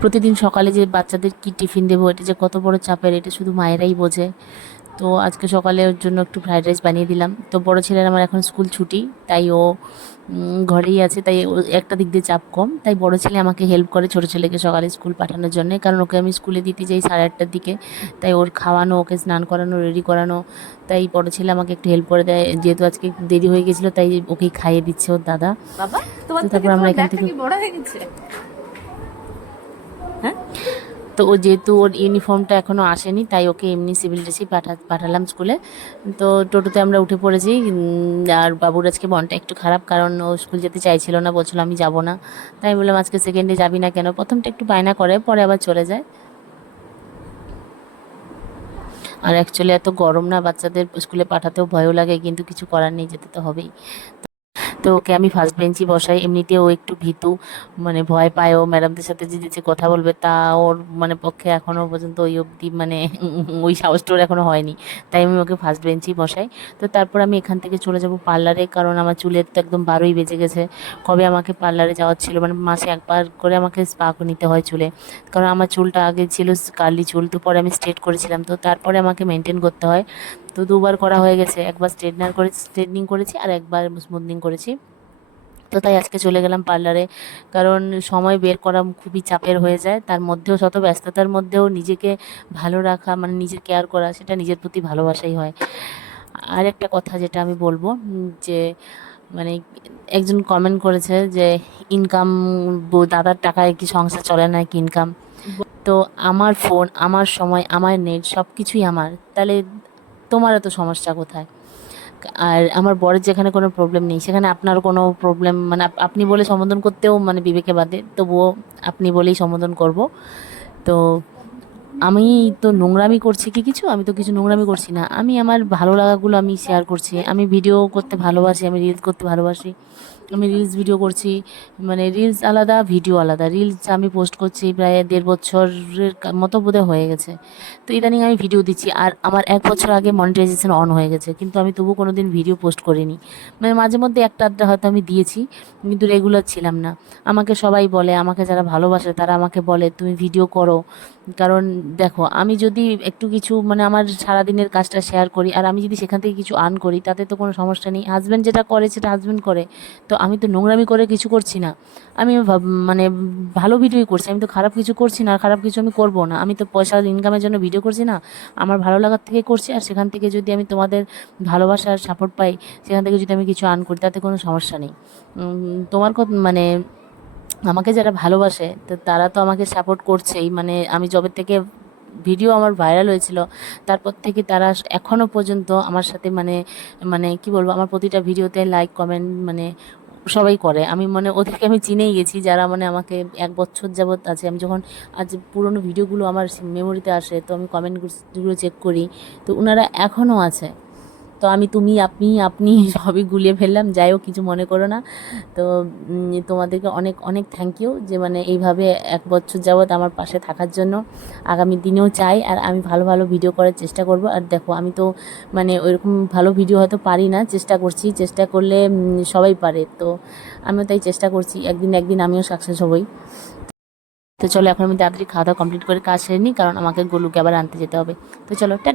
প্রতিদিন সকালে যে বাচ্চাদের কি টিফিন দেবো, এটা যে কত বড় চাপের, এটা শুধু মায়েরাই বোঝে। তো আজকে সকালে ওর জন্য একটু ফ্রাইড রাইস বানিয়ে দিলাম। তো বড় ছেলের আমার এখন স্কুল ছুটি, তাই ও ঘরেই আছে, তাই ও একটা দিক দিয়ে চাপ কম। তাই বড় ছেলে আমাকে হেল্প করে ছোট ছেলেকে সকালে স্কুল পাঠানোর জন্য, কারণ ওকে আমি স্কুলে দিতে যাই 8:30টার দিকে। তাই ওর খাওয়ানো, ওকে স্নান করানো, রেডি করানো, তাই বড় ছেলে আমাকে একটু হেল্প করে দেয়। যেহেতু আজকে একটু দেরি হয়ে গেছিলো, তাই ওকেই খাইয়ে দিচ্ছে ওর দাদা। বাবা, তোমার তো থেকে তারপর আমরা তোমার এখান ব্যাগটা থেকে, কি বড় হয়ে গেছে? হ্যাঁ। তো ও যেহেতু ওর ইউনিফর্মটা এখনও আসেনি, তাই ওকে এমনি সিভিল ড্রেসেই পাঠালাম স্কুলে। তো টোটোতে আমরা উঠে পড়েছি। আর বাবুর আজকে মনটা একটু খারাপ, কারণ ও স্কুল যেতে চাইছিল না, বলছিল আমি যাব না। তাই আমি বললাম আজকে সেকেন্ডে যাবি না কেন? প্রথমটা একটু বায়না করে, পরে আবার চলে যায়। আর অ্যাকচুয়ালি এত গরম না, বাচ্চাদের স্কুলে পাঠাতেও ভয়ও লাগে, কিন্তু কিছু করার নেই, যেতে তো হবেই। তো ওকে আমি ফার্স্ট বেঞ্চই বসাই। এমনিতে ও একটু ভীতু, মানে ভয় পায়। ও ম্যাডামদের সাথে যে কথা বলবে, তা ওর মানে পক্ষে এখনো পর্যন্ত ওই অবধি মানে ওই সাহসটা ওর এখনো হয়নি। তাই আমি ওকে ফার্স্ট বেঞ্চেই বসাই। তো তারপর আমি এখান থেকে চলে যাব পার্লারে, কারণ আমার চুলের তো একদম 12ই বেজে গেছে। কবে আমাকে পার্লারে যাওয়ার ছিল, মানে মাসে একবার করে আমাকে স্পা নিতে হয় চুলে। কারণ আমার চুলটা আগে ছিল কার্লি চুল, তো পরে আমি স্ট্রেট করেছিলাম, তো তারপরে আমাকে মেনটেন করতে হয়। তো দুবার করা হয়ে গেছে, একবার স্ট্রেটনিং করেছি আর একবার স্মুথনিং করেছি। তো তাই আজকে চলে গেলাম পার্লারে, কারণ সময় বের করা খুবই চাপের হয়ে যায়। তার মধ্যেও, শত ব্যস্ততার মধ্যেও নিজেকে ভালো রাখা, মানে নিজের কেয়ার করা, সেটা নিজের প্রতি ভালোবাসাই হয়। আর একটা কথা যেটা আমি বলবো, যে মানে একজন কমেন্ট করেছে যে ইনকাম, দাদার টাকায় কি সংসার চলে না, কি ইনকাম? তো আমার ফোন, আমার সময়, আমার নেট, সব কিছুই আমার, তাহলে তোমার এত সমস্যা কোথায়? আর আমার বরের যেখানে কোনো প্রবলেম নেই, সেখানে আপনার কোনো প্রবলেম, মানে আপনি বলে সম্বোধন করতেও মানে বিবেকে বাদে, তবুও আপনি বলেই সম্বোধন করব। তো আমি তো নোংরামি করছি কি কিছু? আমি তো কিছু নোংরামি করছি না। আমি আমার ভালো লাগাগুলো আমি শেয়ার করছি। আমি ভিডিও করতে ভালোবাসি, আমি রিলস করতে ভালোবাসি। আমি রিলস ভিডিও করছি, মানে রিলস আলাদা, ভিডিও আলাদা। রিলস আমি পোস্ট করছি প্রায় 1.5 বছরের মতো বোধহয় হয়ে গেছে। তো ইদানিং আমি ভিডিও দিচ্ছি, আর আমার 1 বছর আগে মনিটাইজেশন অন হয়ে গেছে, কিন্তু আমি তবু কোনো দিন ভিডিও পোস্ট করিনি। মানে মাঝে মধ্যে একটা আধটা হয়তো আমি দিয়েছি, কিন্তু রেগুলার ছিলাম না। আমাকে সবাই বলে, আমাকে যারা ভালোবাসে তারা আমাকে বলে তুমি ভিডিও করো। কারণ দেখো, আমি যদি একটু কিছু মানে আমার সারাদিনের কাজটা শেয়ার করি, আর আমি যদি সেখান থেকে কিছু আর্ন করি, তাতে তো কোনো সমস্যা নেই। হাজব্যান্ড যেটা করে সেটা হাজব্যান্ড করে। তো আমি তো নোংরামি করে কিছু করছি না। আমি মানে ভালো ভিডিওই করছি, আমি তো খারাপ কিছু করছি না, আর খারাপ কিছু আমি করব না। আমি তো পয়সা ইনকামের জন্য ভিডিও করছি না, আমার ভালো লাগার থেকে করছি। আর সেখান থেকে যদি আমি তোমাদের ভালোবাসার সাপোর্ট পাই, সেখান থেকে যদি আমি কিছু আর্ন করি, তাতে কোনো সমস্যা নেই। তোমার কথা মানে আমাকে যারা ভালোবাসে, তো তারা তো আমাকে সাপোর্ট করছেই। মানে আমি যবে থেকে ভিডিও আমার ভাইরাল হয়েছিল, তারপর থেকে তারা এখনও পর্যন্ত আমার সাথে মানে মানে কি বলবো, আমার প্রতিটা ভিডিওতে লাইক কমেন্ট মানে সবাই করে। আমি মানে ওদেরকে আমি চিনেই গেছি, যারা মানে আমাকে 1 বছর যাবৎ আছে। আমি যখন আজ পুরোনো ভিডিওগুলো আমার মেমোরিতে আসে, তো আমি কমেন্টগুলো চেক করি, তো ওনারা এখনও আছে। তো আমি তুমি, আপনি, আপনি সবই গুলিয়ে ফেললাম, যাই হোক কিছু মনে করো না। তো তোমাদেরকে অনেক অনেক থ্যাংক ইউ, যে মানে এইভাবে 1 বছর যাবৎ আমার পাশে থাকার জন্য। আগামী দিনেও চাই, আর আমি ভালো ভালো ভিডিও করার চেষ্টা করব। আর দেখো, আমি তো মানে ওইরকম ভালো ভিডিও হয়তো পারি না, চেষ্টা করছি, চেষ্টা করলে সবাই পারে। তো আমিও তাই চেষ্টা করছি, একদিন একদিন আমিও সাকসেস হবই। তো চলো, এখন আমি তাড়াতাড়ি খাওয়া দাওয়া কমপ্লিট করে কাজ সেরে নিই, কারণ আমাকে গোলুকে আবার আনতে যেতে হবে। তো চলো, টাটা।